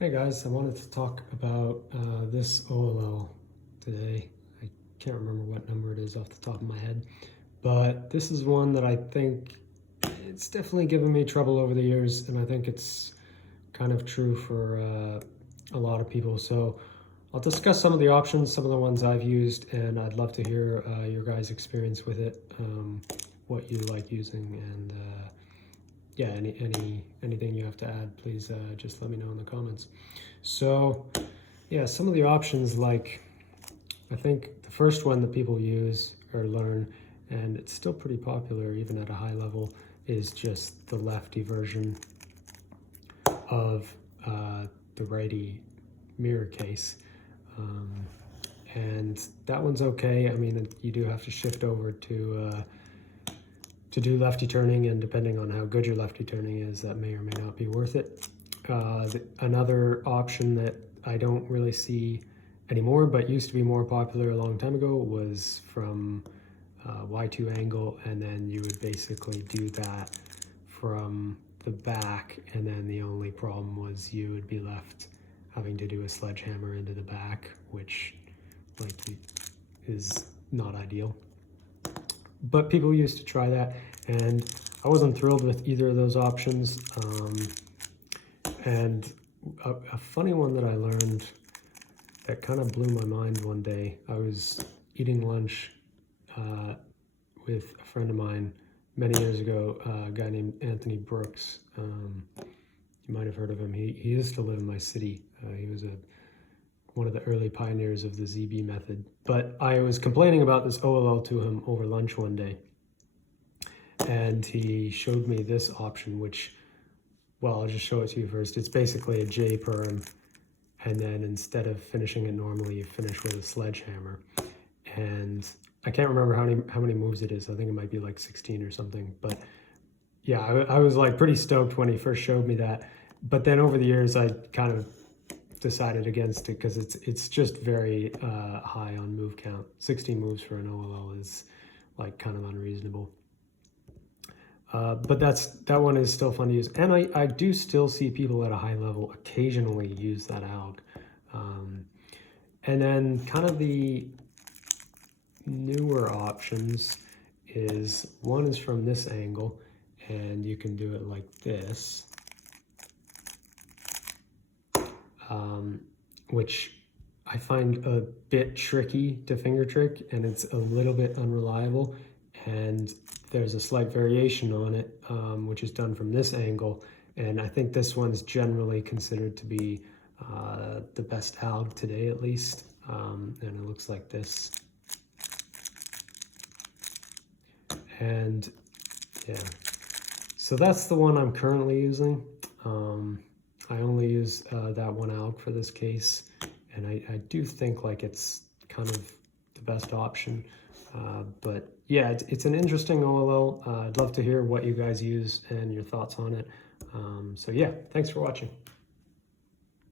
Hey guys, I wanted to talk about this OLL today. I can't remember what number it is off the top of my head, but this is one that I think it's definitely given me trouble over the years, and I think it's kind of true for a lot of people. So I'll discuss some of the options, some of the ones I've used, and I'd love to hear your guys' experience with it, what you like using, and yeah, anything you have to add, please just let me know in the comments. So yeah, some of the options, like I think the first one that people use or learn, and it's still pretty popular even at a high level, is just the lefty version of the righty mirror case. And that one's okay. I mean, you do have to shift over to do lefty turning, and depending on how good your lefty turning is, that may or may not be worth it. Another option that I don't really see anymore, but used to be more popular a long time ago, was from Y2 angle, and then you would basically do that from the back, and then the only problem was you would be left having to do a sledgehammer into the back, which is not ideal. But people used to try that, and I wasn't thrilled with either of those options. And a funny one that I learned that kind of blew my mind one day, I was eating lunch with a friend of mine many years ago, a guy named Anthony Brooks. You might have heard of him. He used to live in my city. He was one of the early pioneers of the ZB method. But I was complaining about this OLL to him over lunch one day, and he showed me this option, which, well, I'll just show it to you first. It's basically a J perm, and then instead of finishing it normally, you finish with a sledgehammer. And I can't remember how many moves it is. I think it might be like 16 or something. But yeah, I was like pretty stoked when he first showed me that. But then over the years, I kind of decided against it because it's just very high on move count. 16 moves for an OLL is like kind of unreasonable. But that one is still fun to use, and I do still see people at a high level occasionally use that alg. And then kind of the newer options is, one is from this angle, and you can do it like this, which I find a bit tricky to finger trick, and it's a little bit unreliable. And there's a slight variation on it, which is done from this angle. And I think this one's generally considered to be the best alg today, at least. And it looks like this. And yeah, so that's the one I'm currently using. I only use that one alg for this case, and I do think like it's kind of the best option. But yeah, it's an interesting OLL. I'd love to hear what you guys use and your thoughts on it. So yeah, thanks for watching.